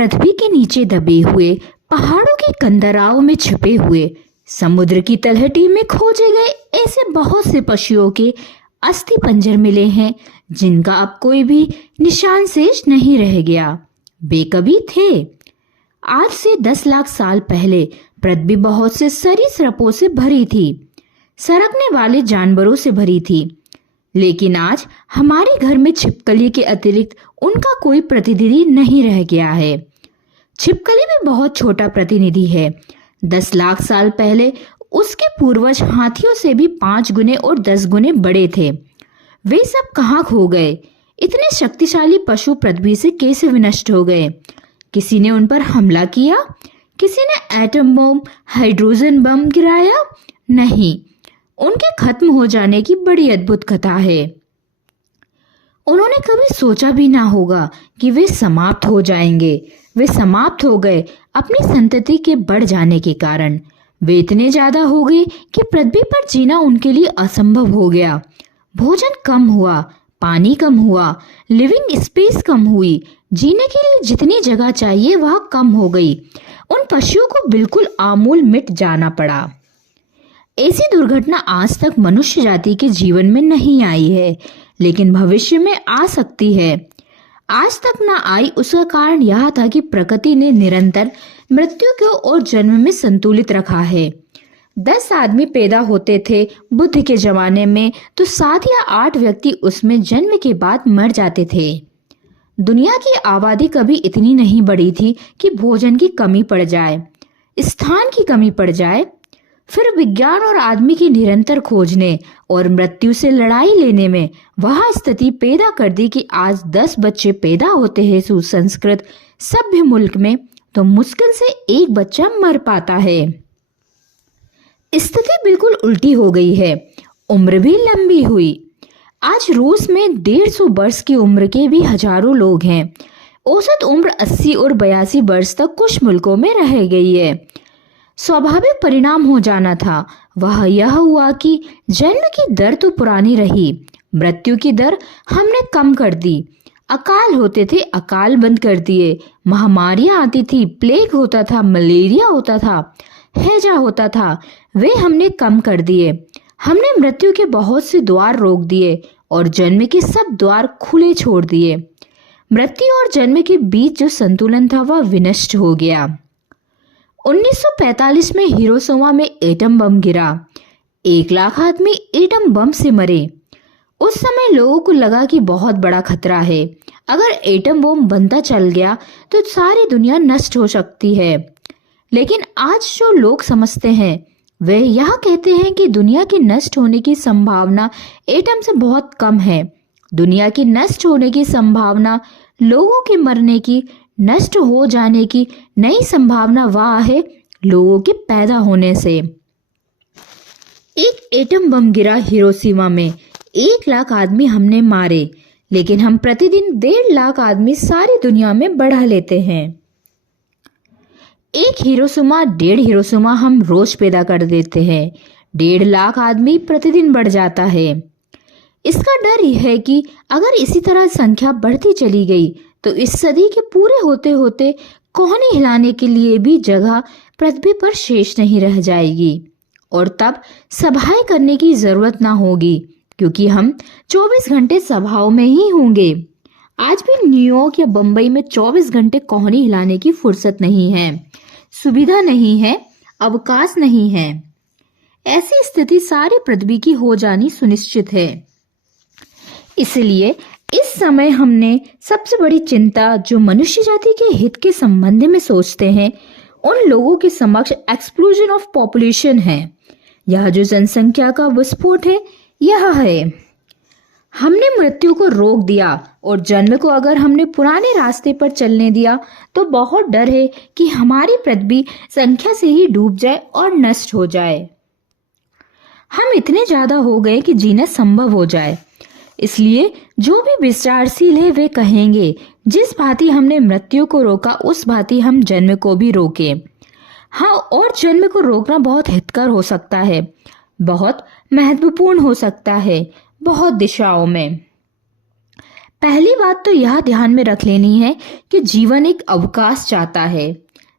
पृथ्वी के नीचे दबे हुए, पहाड़ों के कंदराओं में छिपे हुए, समुद्र की तलहटी में खोजे गए ऐसे बहुत से पक्षियों के अस्थि पंजर मिले हैं जिनका अब कोई भी निशान शेष नहीं रह गया। वे कभी थे। आज से 10 लाख साल पहले पृथ्वी बहुत से सरीसृपों से भरी थी, सरकने वाले जानवरों से भरी थी। लेकिन आज हमारे घर में छिपकली के अतिरिक्त उनका कोई प्रतिनिधि नहीं रह गया है। छिपकली भी बहुत छोटा प्रतिनिधि है। 10 लाख साल पहले उसके पूर्वज हाथियों से भी 5 गुने और 10 गुने बड़े थे। वे सब कहाँ खो गए? इतने शक्तिशाली पशु पृथ्वी से कैसे विनष्ट हो गए? किसी ने उन पर हमला किया? किसी ने एटम बम, हाइड्रोजन बम गिराया? नहीं, उनके खत्म हो जाने की बड़ी अद्भुत कथा है। उन्होंने कभी सोचा भी ना होगा कि वे समाप्त हो जाएंगे। वे समाप्त हो गए अपनी संतति के बढ़ जाने के कारण। वे इतने ज्यादा हो गए कि पृथ्वी पर जीना उनके लिए असंभव हो गया। भोजन कम हुआ, पानी कम हुआ, लिविंग स्पेस कम हुई, जीने के लिए जितनी जगह चाहिए वह कम हो गई। उन पशुओं को बिल्कुल आमूल मिट जाना पड़ा। ऐसी दुर्घटना आज तक मनुष्य जाति के जीवन में नहीं आई है, लेकिन भविष्य में आ सकती है। आज तक न आई उसका कारण यह था कि प्रकृति ने निरंतर मृत्यु को और जन्म में संतुलित रखा है। 10 आदमी पैदा होते थे बुद्ध के जमाने में, तो 7 या 8 व्यक्ति उसमें जन्म के बाद मर जाते थे। दुनिया की आबादी कभी इतनी नहीं बढ़ी थी कि भोजन की कमी पड़ जाए, स्थान की कमी पड़ जाए। फिर विज्ञान और आदमी की निरंतर खोजने और मृत्यु से लड़ाई लेने में वह स्थिति पैदा कर दी कि आज 10 बच्चे पैदा होते हैं सुसंस्कृत सभ्य मुल्क में, तो मुश्किल से 1 बच्चा मर पाता है। स्थिति बिल्कुल उल्टी हो गई है। उम्र भी लंबी हुई। आज रूस में 150 वर्ष की उम्र के भी हजारों लोग हैं। औसत उम्र 80 और 82 वर्ष तक कुछ मुल्कों में रह गई है। स्वाभाविक परिणाम हो जाना था, वह यह हुआ कि जन्म की दर तो पुरानी रही, मृत्यु की दर हमने कम कर दी। अकाल होते थे, अकाल बंद कर दिए। महामारियां आती थी, प्लेग होता था, मलेरिया होता था, हैजा होता था, वे हमने कम कर दिए। हमने मृत्यु के बहुत से द्वार रोक दिए और जन्म के सब द्वार खुले छोड़ दिए। मृत्यु और जन्म के बीच जो संतुलन था वह विनष्ट हो गया। 1945 में हिरोशिमा में एटम बम गिरा। 1 लाख आदमी एटम बम से मरे। उस समय लोगों को लगा कि बहुत बड़ा खतरा है, अगर एटम बम बनता चल गया तो सारी दुनिया नष्ट हो सकती है। लेकिन आज जो लोग समझते हैं वे यह कहते हैं कि दुनिया के नष्ट होने की संभावना एटम से बहुत कम है। दुनिया की नष्ट होने की संभावना, लोगों के मरने की, नष्ट हो जाने की नई संभावना वह है लोगों के पैदा होने से। एक एटम बम गिरा हिरोशिमा में, 1 लाख आदमी हमने मारे, लेकिन हम प्रतिदिन 1.5 लाख आदमी सारी दुनिया में बढ़ा लेते हैं। एक हिरोशिमा, 1.5 हिरोशिमा हम रोज पैदा कर देते हैं। 1.5 लाख आदमी प्रतिदिन बढ़ जाता है। इसका डर यह है कि अगर इसी तरह संख्या बढ़ती चली गई तो इस सदी के पूरे होते होते कोहनी हिलाने के लिए भी जगह पृथ्वी पर शेष नहीं रह जाएगी, और तब सभाएं करने की जरूरत ना होगी, क्योंकि हम 24 घंटे सभाओं में ही होंगे। आज भी न्यूयॉर्क या बंबई में 24 घंटे कोहनी हिलाने की फुर्सत नहीं है, सुविधा नहीं है, अवकाश नहीं है। ऐसी स्थिति सारी पृथ्वी की हो जानी सुनिश्चित है। इसलिए इस समय हमने सबसे बड़ी चिंता जो मनुष्य जाति के हित के संबंध में सोचते हैं, उन लोगों के समक्ष एक्सप्लोजन ऑफ पॉपुलेशन है। यह जो जनसंख्या का विस्फोट है, यह है। हमने मृत्यु को रोक दिया और जन्म को अगर हमने पुराने रास्ते पर चलने दिया तो बहुत डर है कि हमारी पृथ्वी संख्या से ही डूब जाए और नष्ट हो जाए। हम इतने ज्यादा हो गए कि जीना संभव हो जाए। इसलिए जो भी विचारशील है वे कहेंगे, जिस भांति हमने मृत्यु को रोका उस भांति हम जन्म को भी रोके। हाँ, और जन्म को रोकना बहुत हितकर हो सकता है, बहुत महत्वपूर्ण हो सकता है, बहुत दिशाओं में। पहली बात तो यह ध्यान में रख लेनी है कि जीवन एक अवकाश चाहता है।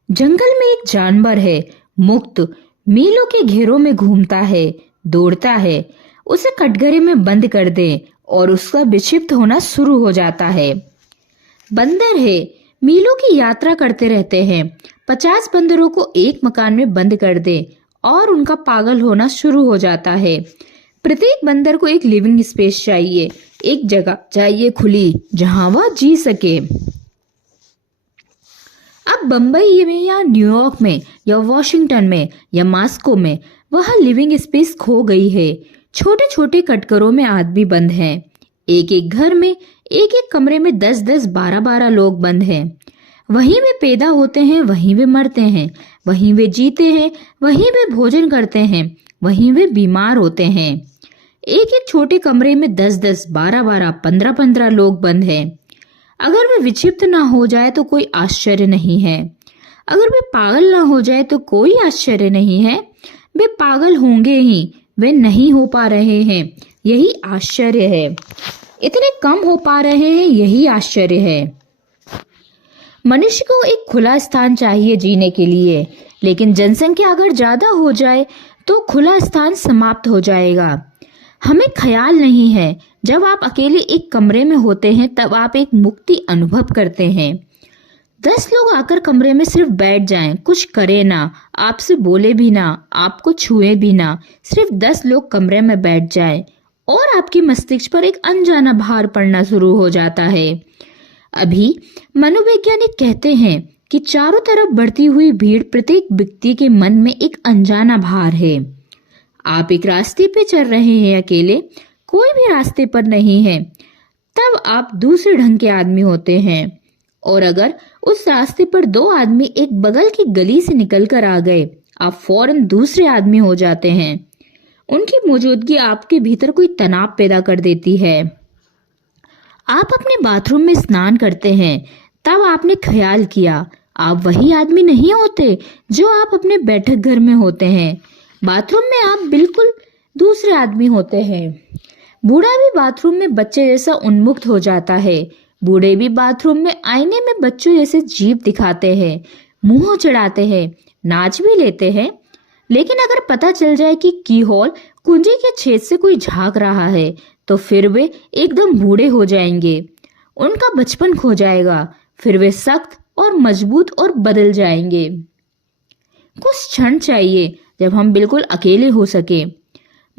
जंगल में एक जानवर है, मुक्त, मीलों के घेरों में घूमता है, दौड़ता है। उसे कटघरे में बंद कर दे और उसका विक्षिप्त होना शुरू हो जाता है। बंदर है, मीलों की यात्रा करते रहते हैं। 50 बंदरों को एक मकान में बंद कर दे और उनका पागल होना शुरू हो जाता है। प्रत्येक बंदर को एक लिविंग स्पेस चाहिए, एक जगह चाहिए खुली जहां वह जी सके। अब बंबई में या न्यूयॉर्क में या वॉशिंगटन में या मॉस्को में वह लिविंग स्पेस खो गई है। छोटे छोटे कटघरों में आदमी बंद हैं। एक एक घर में, एक एक कमरे में 10-10, 12-12 लोग बंद हैं। वहीं वे पैदा होते हैं, वहीं वे मरते हैं, वहीं वे जीते हैं, वहीं वे भोजन करते हैं, वहीं वे बीमार होते हैं। एक एक छोटे कमरे में 10-10, 12-12, 15-15 लोग बंद हैं। अगर वे विक्षिप्त ना हो जाए तो कोई आश्चर्य नहीं है। अगर वे पागल ना हो जाए तो कोई आश्चर्य नहीं है। वे पागल होंगे ही, वे नहीं हो पा रहे हैं, यही आश्चर्य है। इतने कम हो पा रहे हैं, यही आश्चर्य है। मनुष्य को एक खुला स्थान चाहिए जीने के लिए, लेकिन जनसंख्या अगर ज्यादा हो जाए तो खुला स्थान समाप्त हो जाएगा। हमें ख्याल नहीं है, जब आप अकेले एक कमरे में होते हैं तब आप एक मुक्ति अनुभव करते हैं। 10 लोग आकर कमरे में सिर्फ बैठ जाएं, कुछ करे ना, आपसे बोले भी ना, आपको छुए भी ना, सिर्फ 10 लोग कमरे में बैठ जाएं और आपके मस्तिष्क पर एक अनजाना भार पड़ना शुरू हो जाता है। अभी मनोवैज्ञानिक कहते हैं कि चारों तरफ बढ़ती हुई भीड़ प्रत्येक व्यक्ति के मन में एक अनजाना भार है। आप एक रास्ते पे चल रहे हैं अकेले, कोई भी रास्ते पर नहीं है, तब आप दूसरे ढंग के आदमी होते हैं। और अगर उस रास्ते पर 2 आदमी एक बगल की गली से निकल कर आ गए, आप फौरन दूसरे आदमी हो जाते हैं। उनकी मौजूदगी आपके भीतर कोई तनाव पैदा कर देती है। आप अपने बाथरूम में स्नान करते हैं, तब आपने ख्याल किया आप वही आदमी नहीं होते जो आप अपने बैठक घर में होते हैं। बाथरूम में आप बिल्कुल दूसरे आदमी होते हैं। बूढ़ा भी बाथरूम में बच्चे जैसा उन्मुक्त हो जाता है। बूढ़े भी बाथरूम में आईने में बच्चों जैसे जीभ दिखाते हैं, मुंह चढ़ाते हैं, नाच भी लेते हैं। लेकिन अगर पता चल जाए कि कीहोल कुंजी के छेद से कोई झांक रहा है तो फिर वे एकदम बूढ़े हो जाएंगे। उनका बचपन खो जाएगा, फिर वे सख्त और मजबूत और बदल जाएंगे। कुछ क्षण चाहिए जब हम बिल्कुल अकेले हो सके।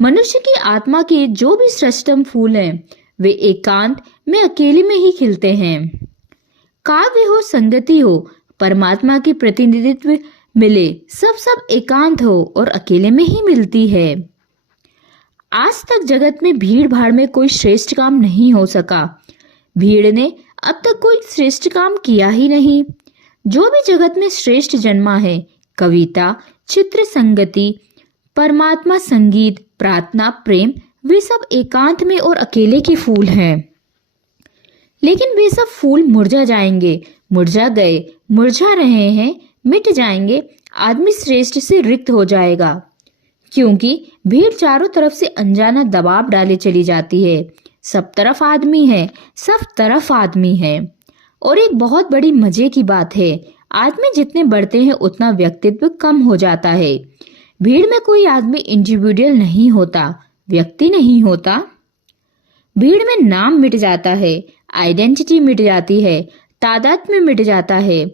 मनुष्य की आत्मा के जो भी श्रेष्ठतम फूल हैं वे एकांत में अकेले में ही खिलते हैं। काव्य हो, संगति हो, परमात्मा के प्रतिनिधित्व मिले, सब एकांत हो और अकेले में ही मिलती है। आज तक जगत में भीड़ भाड़ में कोई श्रेष्ठ काम नहीं हो सका। भीड़ ने अब तक कोई श्रेष्ठ काम किया ही नहीं। जो भी जगत में श्रेष्ठ जन्मा है, कविता, चित्र, संगति, परमात्मा, संगीत, प्रार्थना, प्रेम, वे सब एकांत में और अकेले के फूल हैं। लेकिन वे सब फूल मुरझा जाएंगे, मुरझा गए, मुरझा रहे हैं, मिट जाएंगे। आदमी श्रेष्ठ से रिक्त हो जाएगा, क्योंकि भीड़ चारों तरफ से अनजाना दबाव डाले चली जाती है। सब तरफ आदमी है, सब तरफ आदमी है। और एक बहुत बड़ी मजे की बात है, आदमी जितने बढ़ते हैं उतना व्यक्तित्व कम हो जाता है। भीड़ में कोई आदमी इंडिविजुअल नहीं होता, व्यक्ति नहीं होता। भीड़ में नाम मिट जाता है, आइडेंटिटी मिट जाती है, तादाद में मिट जाता है।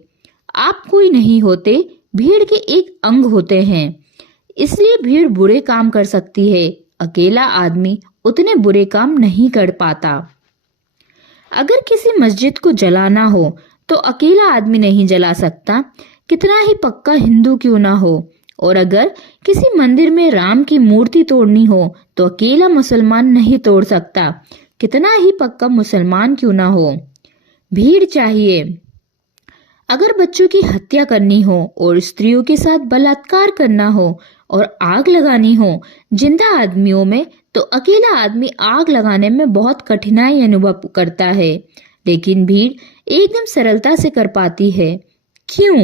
आप कोई नहीं होते, भीड़ के एक अंग होते हैं। इसलिए भीड़ बुरे काम कर सकती है, अकेला आदमी उतने बुरे काम नहीं कर पाता। अगर किसी मस्जिद को जलाना हो तो अकेला आदमी नहीं जला सकता, कितना ही पक्का हिंदू क्यों ना हो। और अगर किसी मंदिर में राम की मूर्ति तोड़नी हो तो अकेला मुसलमान नहीं तोड़ सकता, कितना ही पक्का मुसलमान क्यों ना हो। भीड़ चाहिए। अगर बच्चों की हत्या करनी हो और स्त्रियों के साथ बलात्कार करना हो और आग लगानी हो जिंदा आदमियों में, तो अकेला आदमी आग लगाने में बहुत कठिनाई अनुभव करता है। लेकिन भीड़ एकदम सरलता से कर पाती है। क्यों?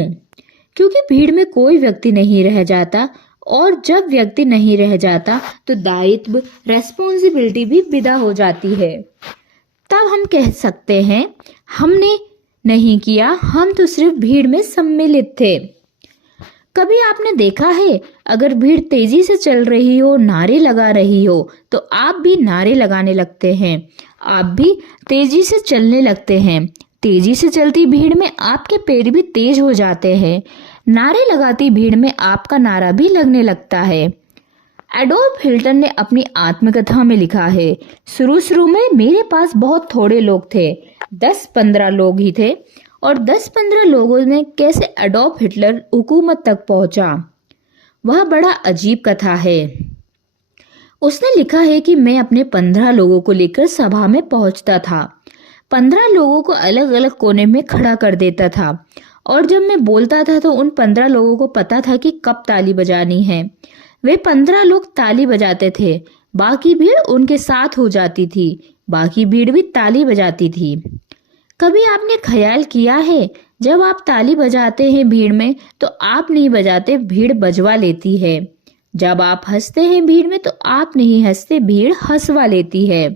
क्योंकि भीड़ में कोई व्यक्ति नहीं रह जाता, और जब व्यक्ति नहीं रह जाता तो दायित्व, रेस्पॉन्सिबिलिटी भी विदा हो जाती है। तब हम कह सकते हैं हमने नहीं किया, हम तो सिर्फ भीड़ में सम्मिलित थे। कभी आपने देखा है, अगर भीड़ तेजी से चल रही हो, नारे लगा रही हो, तो आप भी नारे लगाने लगते हैं, आप भी तेजी से चलने लगते हैं। तेजी से चलती भीड़ में आपके पैर भी तेज हो जाते हैं। नारे लगाती भीड़ में आपका नारा भी लगने लगता है। एडोल्फ हिटलर ने अपनी आत्मकथा में लिखा है, शुरू में मेरे पास बहुत थोड़े लोग थे, 10-15 लोग ही थे, और 10-15 लोगों में कैसे एडोल्फ हिटलर हुकूमत तक पहुंचा, वह बड़ा अजीब कथा है। उसने लिखा है कि मैं अपने 15 लोगों को लेकर सभा में पहुंचता था। 15 लोगों को अलग अलग कोने में खड़ा कर देता था, और जब मैं बोलता था तो उन 15 लोगों को पता था कि कब ताली बजानी है। वे 15 लोग ताली बजाते थे, बाकी भीड़ उनके साथ हो जाती थी, बाकी भीड़ भी ताली बजाती थी। कभी आपने ख्याल किया है, जब आप ताली बजाते हैं भीड़ में, तो आप नहीं बजाते, भीड़ बजवा लेती है। जब आप हंसते हैं भीड़ में, तो आप नहीं हंसते, भीड़ हंसवा लेती है।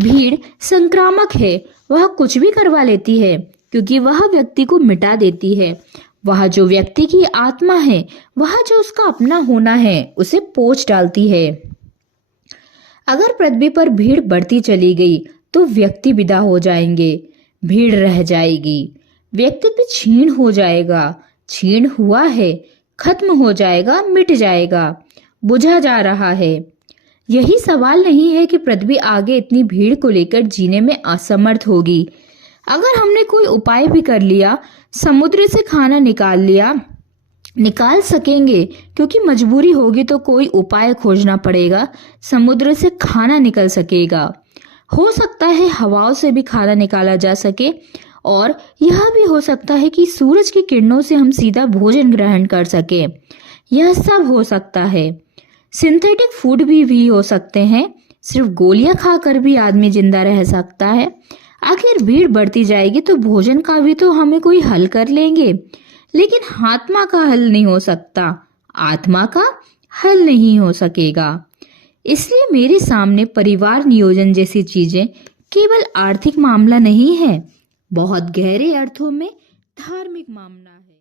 भीड़ संक्रामक है, वह कुछ भी करवा लेती है, क्योंकि वह व्यक्ति को मिटा देती है। वह जो व्यक्ति की आत्मा है, वह जो उसका अपना होना है, उसे पोंछ डालती है। अगर पृथ्वी पर भीड़ बढ़ती चली गई तो व्यक्ति विदा हो जाएंगे, भीड़ रह जाएगी, व्यक्तित्व क्षीण हो जाएगा, क्षीण हुआ है, खत्म हो जाएगा, मिट जाएगा, बुझा जा रहा है। यही सवाल नहीं है कि पृथ्वी आगे इतनी भीड़ को लेकर जीने में असमर्थ होगी। अगर हमने कोई उपाय भी कर लिया, समुद्र से खाना निकाल लिया, निकाल सकेंगे, क्योंकि मजबूरी होगी तो कोई उपाय खोजना पड़ेगा, समुद्र से खाना निकल सकेगा। हो सकता है हवाओं से भी खाना निकाला जा सके, और यह भी हो सकता है कि सूरज की किरणों से हम सीधा भोजन ग्रहण कर सके। यह सब हो सकता है। सिंथेटिक फूड भी हो सकते हैं, सिर्फ गोलियां खाकर भी आदमी जिंदा रह सकता है। आखिर भीड़ बढ़ती जाएगी तो भोजन का भी तो हमें कोई हल कर लेंगे, लेकिन आत्मा का हल नहीं हो सकता, आत्मा का हल नहीं हो सकेगा। इसलिए मेरे सामने परिवार नियोजन जैसी चीजें केवल आर्थिक मामला नहीं है, बहुत गहरे अर्थों में धार्मिक मामला है।